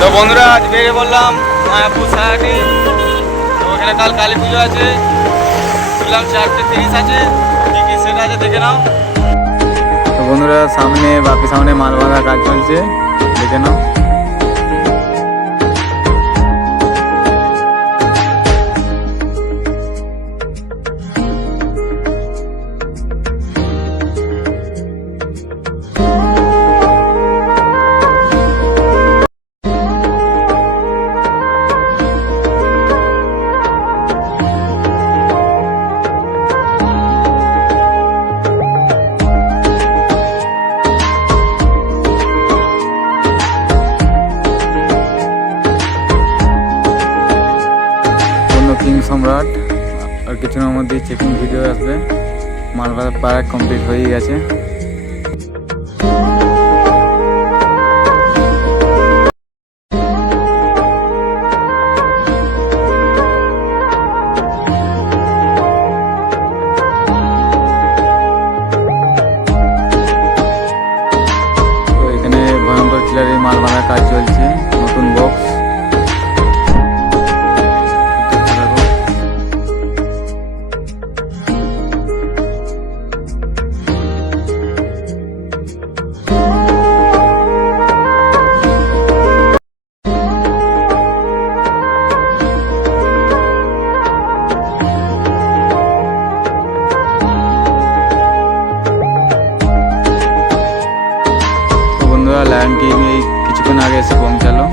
তো বন্ধুরা আজ বেরিয়ে বললাম মায়াপুর সারাটি। তো ওখানে কাল কালী পুজো আছে, বললাম 4:30 আছে, কি কি সেটা আছে দেখে নাও। তো বন্ধুরা সামনে সামনে মাল বাঁধার কাজ চলছে, দেখে নাও। কিং সম্রাট আর কিছুক্ষণের মধ্যেই চেকিং ভিডিও আসবে। মাল বাঁধা কমপ্লিট হয়ে গেছে। তো এখানে ভয়ঙ্কর কিলারের মাল বাঁধার কাজ চলছে, নতুন বক্স। লায়ন কিং এই কিছুক্ষণ আগে এসে পৌঁছালো।